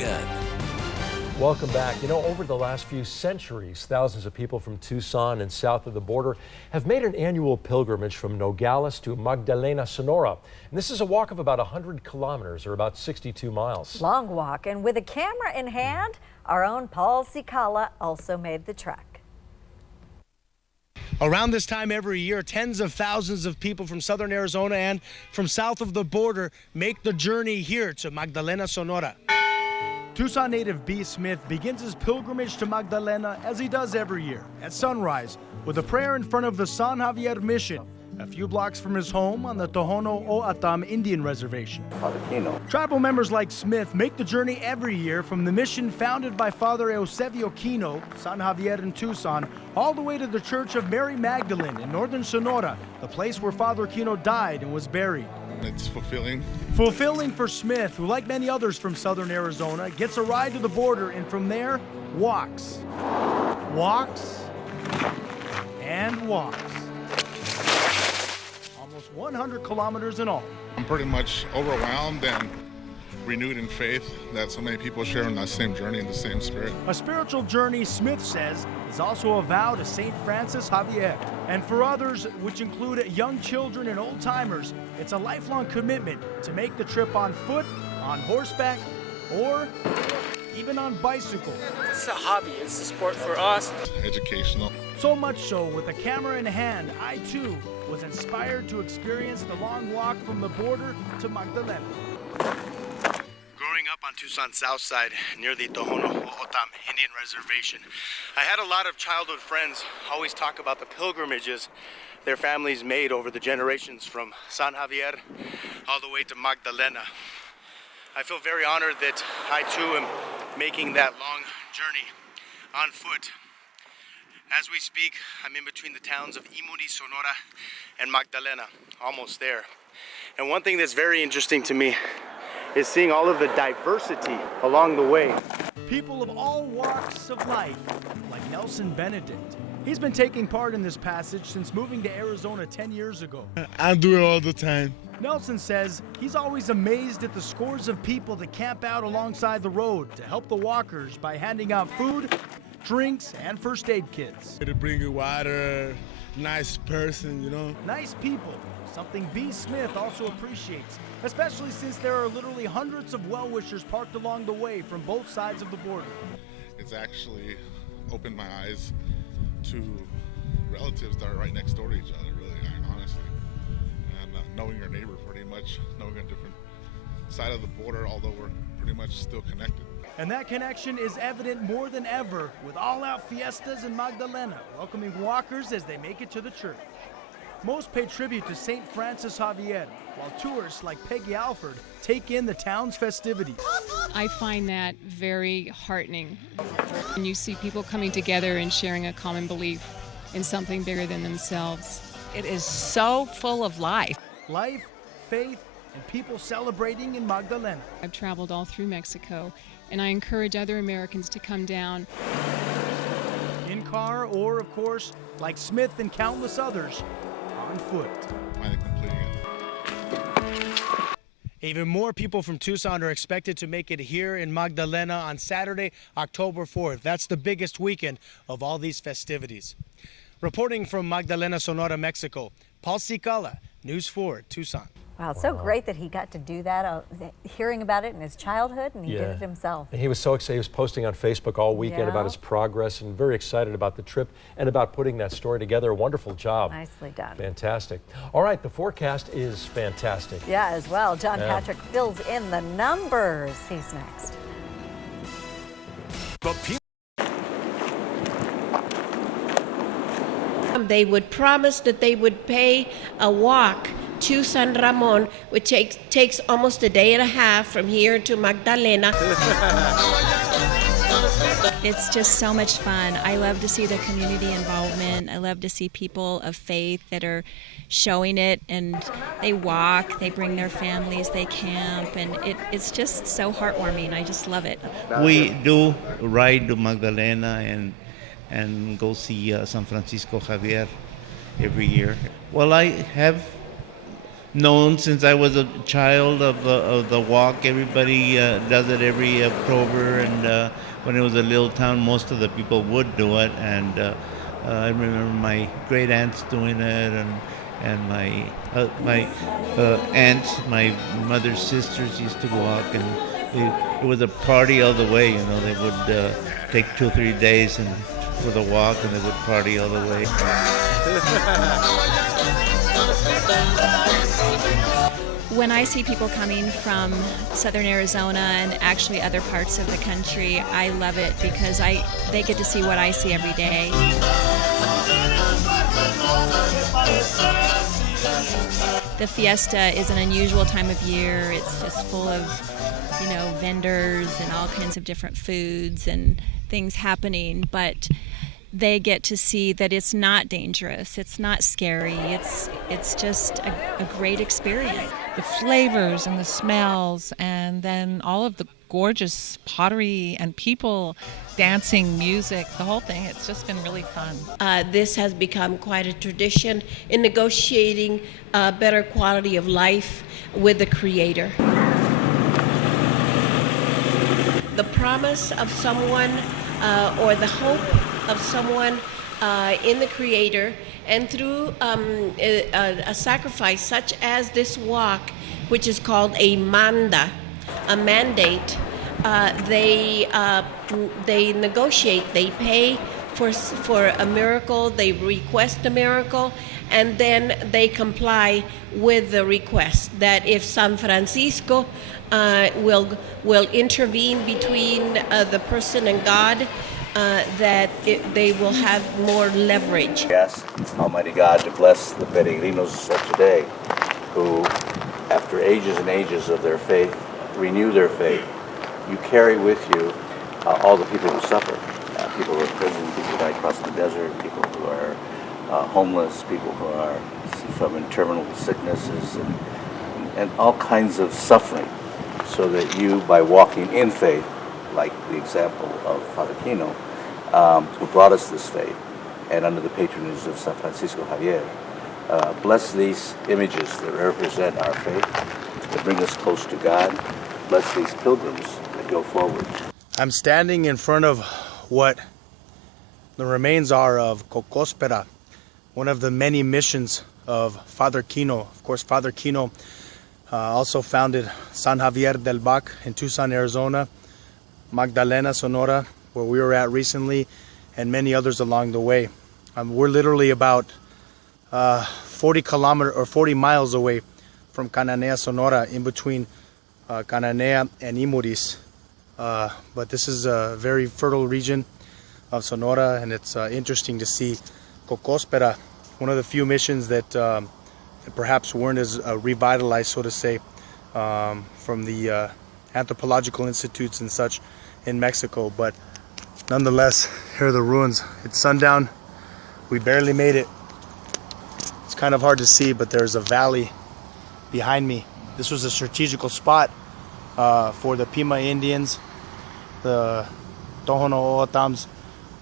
10. Welcome back. You know, over the last few centuries, thousands of people from Tucson and south of the border have made an annual pilgrimage from Nogales to Magdalena, Sonora. And this is a walk of about 100 kilometers, or about 62 miles. Long walk, and with a camera in hand, our own Paul Cicala also made the trek. Around this time every year, tens of thousands of people from southern Arizona and from south of the border make the journey here to Magdalena, Sonora. Tucson native B. Smith begins his pilgrimage to Magdalena as he does every year at sunrise with a prayer in front of the San Xavier Mission, a few blocks from his home on the Tohono O'odham Indian Reservation. Father Kino. Tribal members like Smith make the journey every year from the mission founded by Father Kino, San Xavier in Tucson, all the way to the Church of Mary Magdalene in northern Sonora, the place where Father Kino died and was buried. It's fulfilling. Fulfilling for Smith, who, like many others from southern Arizona, gets a ride to the border and from there, walks. Walks. And walks. Almost 100 kilometers in all. I'm pretty much overwhelmed and renewed in faith that so many people share in that same journey in the same spirit. A spiritual journey, Smith says, is also a vow to St. Francis Xavier. And for others, which include young children and old-timers, it's a lifelong commitment to make the trip on foot, on horseback, or even on bicycle. It's a hobby, it's a sport for us. Educational. So much so, with a camera in hand, I too was inspired to experience the long walk from the border to Magdalena. Growing up on Tucson's south side, near the Tohono O'odham Indian Reservation, I had a lot of childhood friends always talk about the pilgrimages their families made over the generations from San Xavier all the way to Magdalena. I feel very honored that I too am making that long journey on foot. As we speak, I'm in between the towns of Imuri, Sonora, and Magdalena, almost there. And one thing that's very interesting to me is seeing all of the diversity along the way. People of all walks of life, like Nelson Benedict. He's been taking part in this passage since moving to Arizona 10 years ago. I do it all the time. Nelson says he's always amazed at the scores of people that camp out alongside the road to help the walkers by handing out food, drinks, and first aid kits. To bring you water, nice person, you know. Nice people, something B. Smith also appreciates, especially since there are literally hundreds of well-wishers parked along the way from both sides of the border. It's actually opened my eyes to relatives that are right next door to each other, really, honestly. And knowing your neighbor pretty much, knowing a different side of the border, although we're pretty much still connected. And that connection is evident more than ever with all-out fiestas in Magdalena, welcoming walkers as they make it to the church. Most pay tribute to St. Francis Xavier, while tourists like Peggy Alford take in the town's festivities. I find that very heartening. And you see people coming together and sharing a common belief in something bigger than themselves. It is so full of life. Life, faith, and people celebrating in Magdalena. I've traveled all through Mexico, and I encourage other Americans to come down. In car, or of course, like Smith and countless others, on foot. Finally completing it. Even more people from Tucson are expected to make it here in Magdalena on Saturday, October 4th. That's the biggest weekend of all these festivities. Reporting from Magdalena, Sonora, Mexico, Paul Cicala, News 4, Tucson. Wow, it's so great that he got to do that, hearing about it in his childhood, and he did it himself. And he was so excited. He was posting on Facebook all weekend about his progress and very excited about the trip and about putting that story together. A wonderful job. Nicely done. Fantastic. All right, the forecast is fantastic. Yeah, as well. John Patrick fills in the numbers. He's next. They would promise that they would pay a walk to San Ramon, which takes almost a day and a half from here to Magdalena. It's just so much fun. I love to see the community involvement. I love to see people of faith that are showing it, and they walk, they bring their families, they camp, and it's just so heartwarming. I just love it. We do ride to Magdalena and go see San Francisco Xavier every year. Well, I have known since I was a child of the walk. Everybody does it every October, and when it was a little town, most of the people would do it. And I remember my great aunts doing it, and my aunts, my mother's sisters used to walk, and it was a party all the way. They would take 2 or 3 days and for the walk, and they would party all the way. When I see people coming from southern Arizona and actually other parts of the country, I love it because they get to see what I see every day. The fiesta is an unusual time of year. It's just full of, vendors and all kinds of different foods and things happening, but they get to see that it's not dangerous, it's not scary, it's just a great experience. The flavors and the smells, and then all of the gorgeous pottery and people dancing, music, the whole thing. It's just been really fun. This has become quite a tradition in negotiating a better quality of life with the Creator. The promise of someone or the hope of someone in the Creator, and through a sacrifice such as this walk, which is called a mandate, they negotiate, they pay for a miracle, they request a miracle, and then they comply with the request that if San Francisco will intervene between the person and God, that they will have more leverage. Yes, Almighty God to bless the peregrinos of today who, after ages and ages of their faith, renew their faith. You carry with you all the people who suffer, people who are in prison, people who die crossing the desert, people who are homeless, people who are from terminal sicknesses, and all kinds of suffering, so that you, by walking in faith, like the example of Father Kino, who brought us this faith, and under the patronage of San Francisco Xavier, bless these images that represent our faith, that bring us close to God. Bless these pilgrims that go forward. I'm standing in front of what the remains are of Cocospera, one of the many missions of Father Kino. Of course, Father Kino also founded San Xavier del Bac in Tucson, Arizona, Magdalena, Sonora, where we were at recently, and many others along the way. We're literally about 40 miles away from Cananea, Sonora, in between Cananea and Imuris. But this is a very fertile region of Sonora, and it's interesting to see Cocospera, one of the few missions that perhaps weren't as revitalized, so to say, from the anthropological institutes and such in Mexico. But nonetheless, here are the ruins. It's sundown. We barely made it. It's kind of hard to see, but there's a valley behind me. This was a strategical spot for the Pima Indians, the Tohono O'odhams,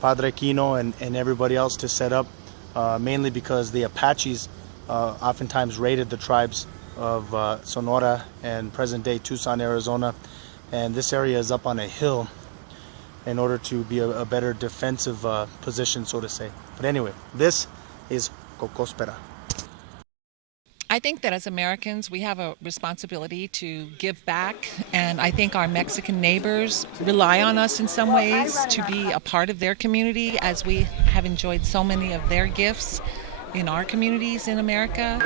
Padre Kino, and everybody else to set up, mainly because the Apaches oftentimes raided the tribes of Sonora and present-day Tucson, Arizona, and this area is up on a hill in order to be a better defensive position, so to say. But anyway, this is Cocospera. I think that as Americans, we have a responsibility to give back, and I think our Mexican neighbors rely on us in some ways to be a part of their community, as we have enjoyed so many of their gifts in our communities in America.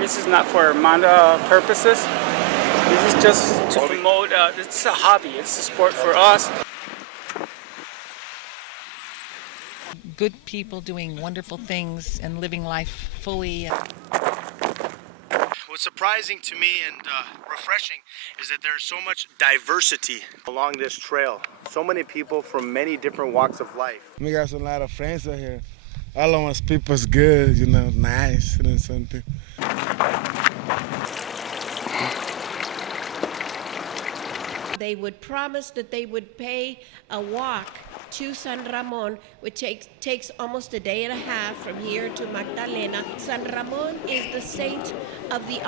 This is not for manda purposes. This is just to promote, it's a hobby, it's a sport for us. Good people doing wonderful things and living life fully. What's surprising to me and refreshing is that there's so much diversity along this trail. So many people from many different walks of life. We got a lot of friends out here. All of us people's good, nice and something. They would promise that they would pay a walk to San Ramon, which takes almost a day and a half from here to Magdalena. San Ramon is the saint of the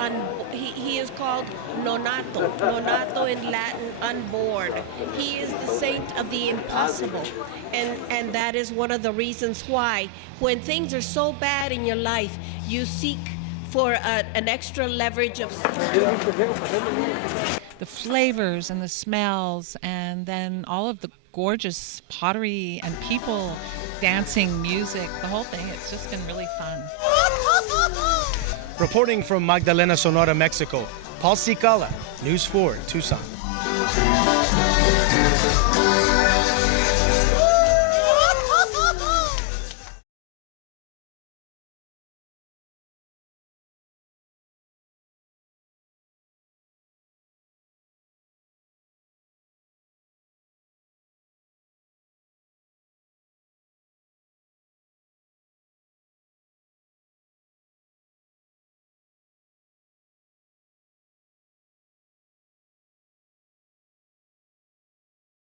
he is called Nonato. Nonato in Latin, unborn. He is the saint of the impossible. And that is one of the reasons why, when things are so bad in your life, you seek for an extra leverage of The flavors and the smells, and then all of the gorgeous pottery and people, dancing, music, the whole thing. It's just been really fun. Reporting from Magdalena, Sonora, Mexico, Paul Cicala, News 4, Tucson.